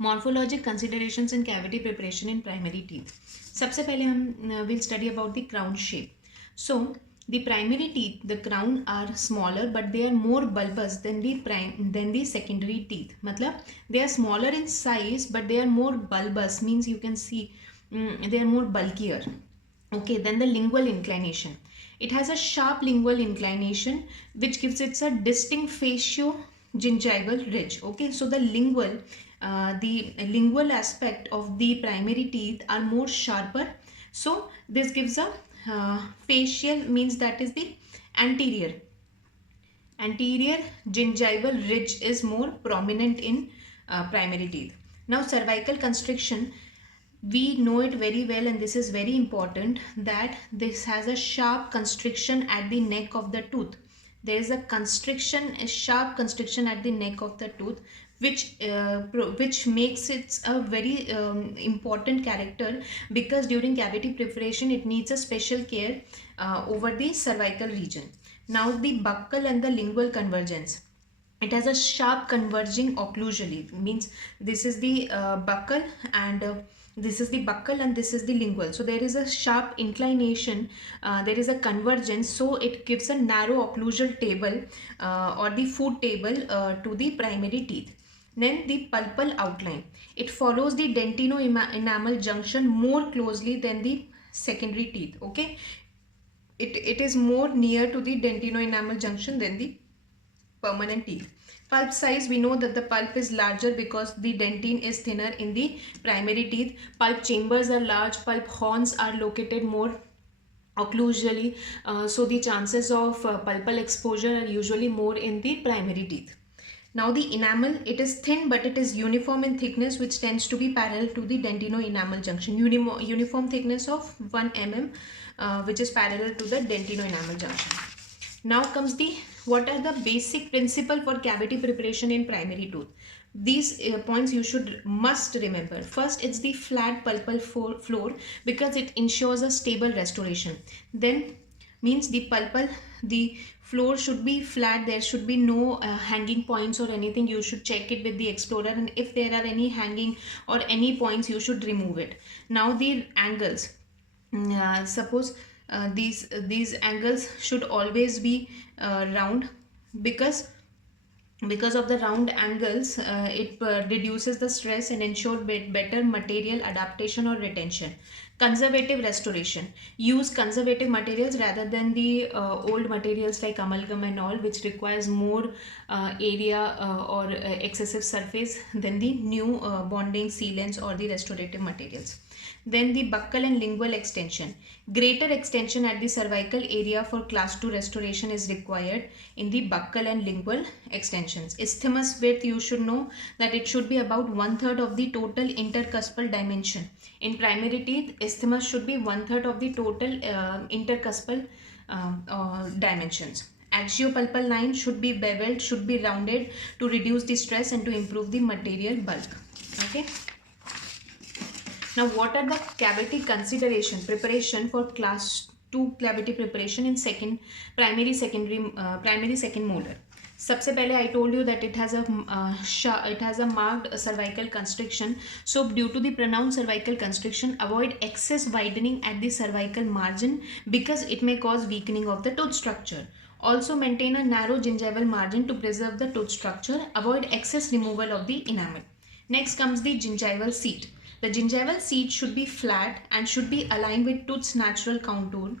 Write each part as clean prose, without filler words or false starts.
Morphologic considerations in cavity preparation in primary teeth. सबसे पहले हम will study about the crown shape. So the primary teeth, the crown are smaller but they are more bulbous than the secondary teeth. मतलब they are smaller in size but they are more bulbous, means you can see they are more bulkier. Okay, then the lingual inclination. It has a sharp lingual inclination which gives it a distinct facio-gingival ridge. Okay, so the lingual aspect of the primary teeth are more sharper. So this gives a facial, means that is the anterior gingival ridge is more prominent in primary teeth. Now cervical constriction, we know it very well, and this is very important, that this has a sharp constriction at the neck of the tooth. There is a sharp constriction at the neck of the tooth, which makes it a very important character, because during cavity preparation it needs a special care over the cervical region. Now the buccal and the lingual convergence. It has a sharp converging occlusally, means this is the buccal and this is the buccal and this is the lingual. So there is a sharp inclination, there is a convergence, so it gives a narrow occlusal table or the foot table to the primary teeth. Then the pulpal outline. It follows the dentino-enamel junction more closely than the secondary teeth. Okay, it is more near to the dentino-enamel junction than the permanent teeth. Pulp size, we know that the pulp is larger because the dentine is thinner in the primary teeth. Pulp chambers are large, pulp horns are located more occlusally, so the chances of pulpal exposure are usually more in the primary teeth. Now the enamel, it is thin but it is uniform in thickness, which tends to be parallel to the dentino-enamel junction. Uniform thickness of 1 mm, which is parallel to the dentino-enamel junction. Now comes the, what are the basic principle for cavity preparation in primary tooth? These points you must remember. First, it's the flat pulpal floor, because it ensures a stable restoration. Then means the floor should be flat, there should be no hanging points or anything. You should check it with the explorer, and if there are any hanging or any points, you should remove it. Now the angles, suppose these angles should always be round, because of the round angles it reduces the stress and ensure better material adaptation or retention. Conservative restoration. Use conservative materials rather than the old materials like amalgam and all, which requires more area or excessive surface than the new bonding sealants or the restorative materials. Then the buccal and lingual extension. Greater extension at the cervical area for class 2 restoration is required in the buccal and lingual extensions. Isthmus width, you should know that it should be about 1/3 of the total intercuspal dimension. In primary teeth, isthmus should be 1/3 of the total intercuspal dimensions. Axiopulpal line should be beveled, should be rounded to reduce the stress and to improve the material bulk. Okay. Now, what are the cavity consideration preparation for class 2 cavity preparation in primary second molar? सबसे पहले I told you that it has a marked cervical constriction. So due to the pronounced cervical constriction, avoid excess widening at the cervical margin, because it may cause weakening of the tooth structure. Also maintain a narrow gingival margin to preserve the tooth structure. Avoid excess removal of the enamel. Next comes the gingival seat. The gingival seat should be flat and should be aligned with tooth's natural contour.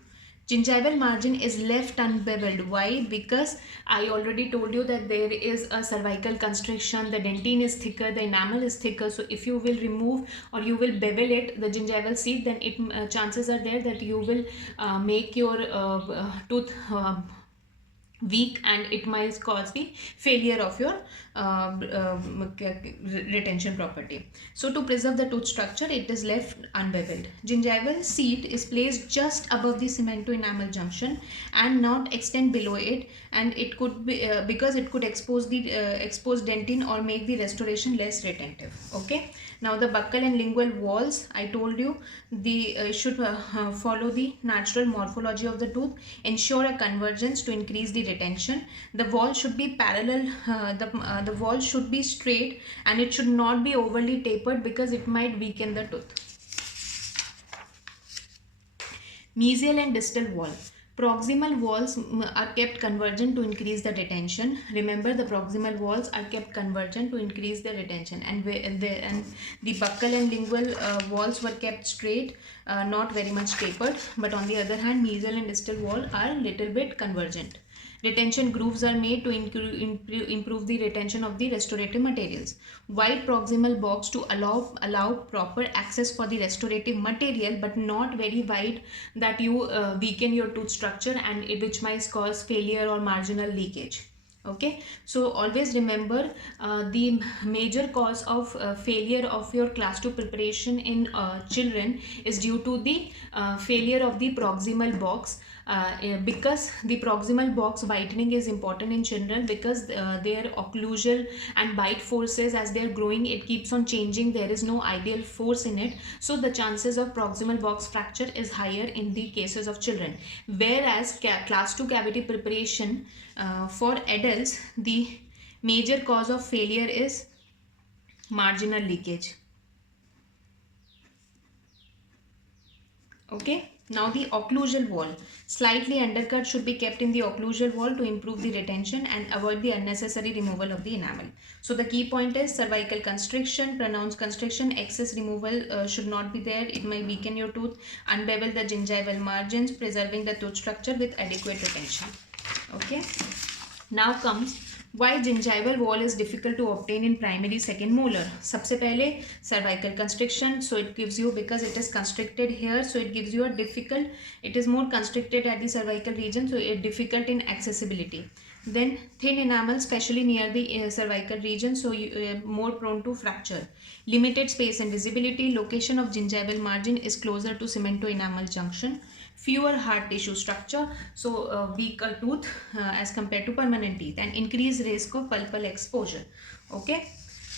Gingival margin is left unbeveled. Why? Because I already told you that there is a cervical constriction, the dentine is thicker, the enamel is thicker. So if you will remove or you will bevel it, the gingival seat, then chances are there that you will make your tooth weak, and it might cause the failure of your retention property. So to preserve the tooth structure, it is left unbeveled. Gingival seat is placed just above the cemento-enamel junction and not extend below it, and it could be because it could expose the exposed dentine or make the restoration less retentive. Okay. Now the buccal and lingual walls, I told you, should follow the natural morphology of the tooth, ensure a convergence to increase the the retention. The wall should be parallel, the wall should be straight, and it should not be overly tapered because it might weaken the tooth. Mesial and distal wall. Proximal walls are kept convergent to increase the retention. Remember, the proximal walls are kept convergent to increase the retention, and the buccal and lingual walls were kept straight, not very much tapered. But on the other hand, mesial and distal wall are little bit convergent. Retention grooves are made to improve the retention of the restorative materials. Wide proximal box to allow proper access for the restorative material, but not very wide that you weaken your tooth structure and which might cause failure or marginal leakage. Okay, so always remember, the major cause of failure of your class 2 preparation in children is due to the failure of the proximal box. Because the proximal box whitening is important in children, because their occlusal and bite forces, as they are growing, it keeps on changing. There is no ideal force in it, so the chances of proximal box fracture is higher in the cases of children. Whereas class 2 cavity preparation for adults, the major cause of failure is marginal leakage. Okay, now the occlusal wall. Slightly undercut should be kept in the occlusal wall to improve the retention and avoid the unnecessary removal of the enamel. So the key point is cervical constriction, pronounced constriction, excess removal should not be there. It may weaken your tooth. Unbevel the gingival margins, preserving the tooth structure with adequate retention. Okay, now comes why gingival wall is difficult to obtain in primary second molar. सबसे पहले cervical constriction, so it gives you, because it is constricted here, so it gives you a difficult, it is more constricted at the cervical region, so it difficult in accessibility. Then thin enamel, especially near the cervical region, so you more prone to fracture. Limited space and visibility, location of gingival margin is closer to cemento enamel junction. Fewer hard tissue structure, so weaker tooth as compared to permanent teeth, and increased risk of pulpal exposure. Okay,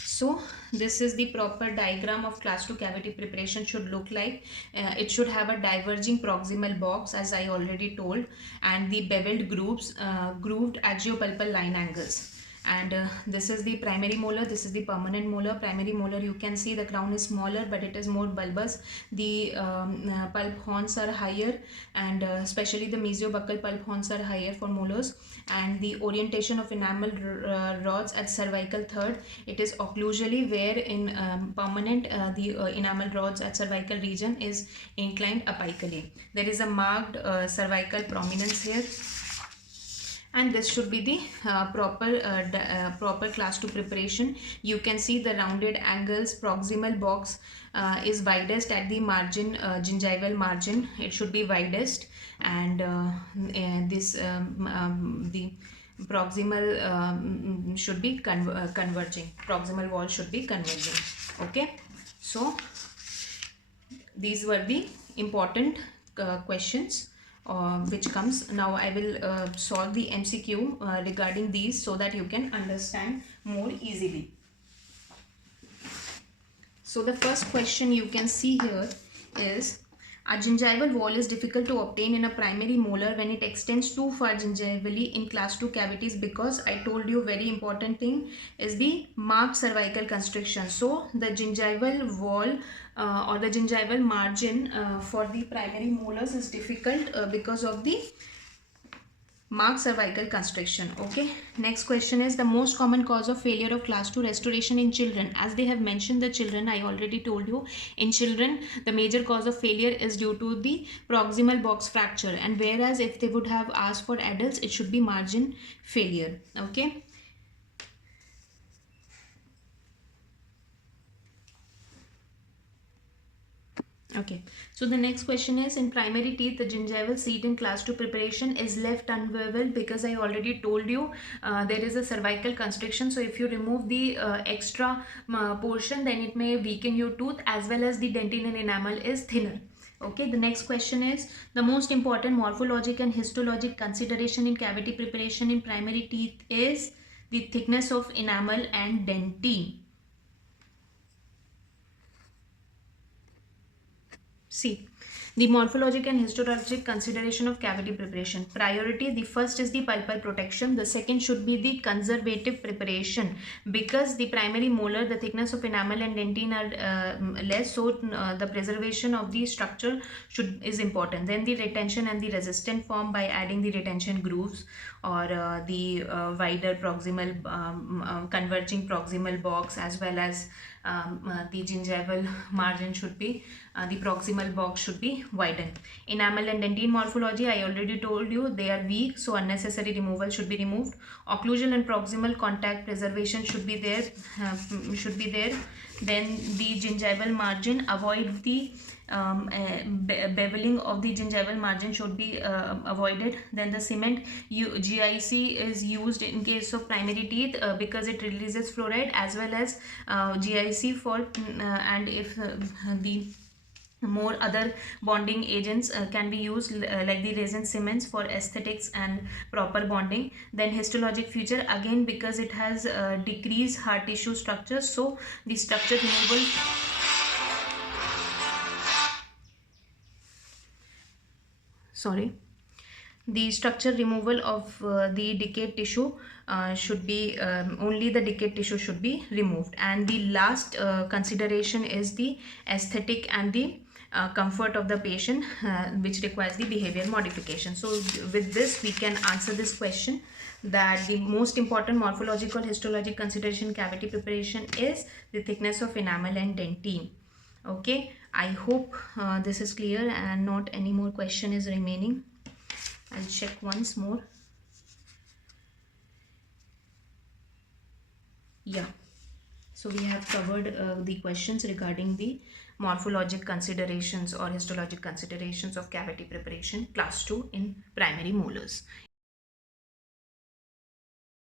so this is the proper diagram of class 2 cavity preparation should look like. It should have a diverging proximal box, as I already told, and the beveled grooves, grooved agiopulpal line angles. And this is the primary molar, this is the permanent molar. Primary molar, you can see the crown is smaller, but it is more bulbous. The pulp horns are higher, and especially the mesiobuccal pulp horns are higher for molars. And the orientation of enamel rods at cervical third, it is occlusally, where in permanent the enamel rods at cervical region is inclined apically. There is a marked cervical prominence here. And this should be the proper class 2 preparation. You can see the rounded angles. Proximal box is widest at the margin, gingival margin. It should be widest, and the proximal should be converging. Proximal wall should be converging. Okay, so these were the important questions which comes. Now I will solve the MCQ regarding these, so that you can understand more easily. So the first question you can see here is, a gingival wall is difficult to obtain in a primary molar when it extends too far gingivally in class 2 cavities, because I told you very important thing is the marked cervical constriction. So the gingival wall or the gingival margin for the primary molars is difficult because of the marked cervical constriction. Okay, next question is the most common cause of failure of class 2 restoration in children. As they have mentioned the children, I already told you, in children the major cause of failure is due to the proximal box fracture, and whereas if they would have asked for adults, it should be margin failure. Okay, okay, so the next question is, in primary teeth the gingival seat in class 2 preparation is left unbeveled, because I already told you there is a cervical constriction. So if you remove the extra portion, then it may weaken your tooth, as well as the dentine and enamel is thinner. Okay, the next question is, the most important morphologic and histologic consideration in cavity preparation in primary teeth is the thickness of enamel and dentine. See, The morphologic and histologic consideration of cavity preparation. Priority, the first is the pulpal protection. The second should be the conservative preparation, because the primary molar, the thickness of enamel and dentine are less, so the preservation of the structure is important. Then the retention and the resistant form by adding the retention grooves, or the wider proximal converging proximal box, as well as the gingival margin should be, the proximal box should be widened. Enamel and dentine morphology, I already told you, they are weak, so unnecessary removal should be removed. Occlusal and proximal contact preservation should be there. Then the gingival margin, avoid the beveling of the gingival margin should be avoided. Then the cement GIC is used in case of primary teeth because it releases fluoride, as well as GIC for and if the more other bonding agents can be used, like the resin cements, for aesthetics and proper bonding. Then histologic feature, again because it has decreased hard tissue structure, so the structure removal the structure removal of the decayed tissue should be only the decayed tissue should be removed. And the last consideration is the aesthetic and the comfort of the patient, which requires the behavior modification. So with this we can answer this question, that the most important morphological histologic consideration cavity preparation is the thickness of enamel and dentine. Okay, I hope this is clear and not any more question is remaining. I'll check once more. Yeah, so we have covered the questions regarding the morphologic considerations or histologic considerations of cavity preparation, class 2 in primary molars.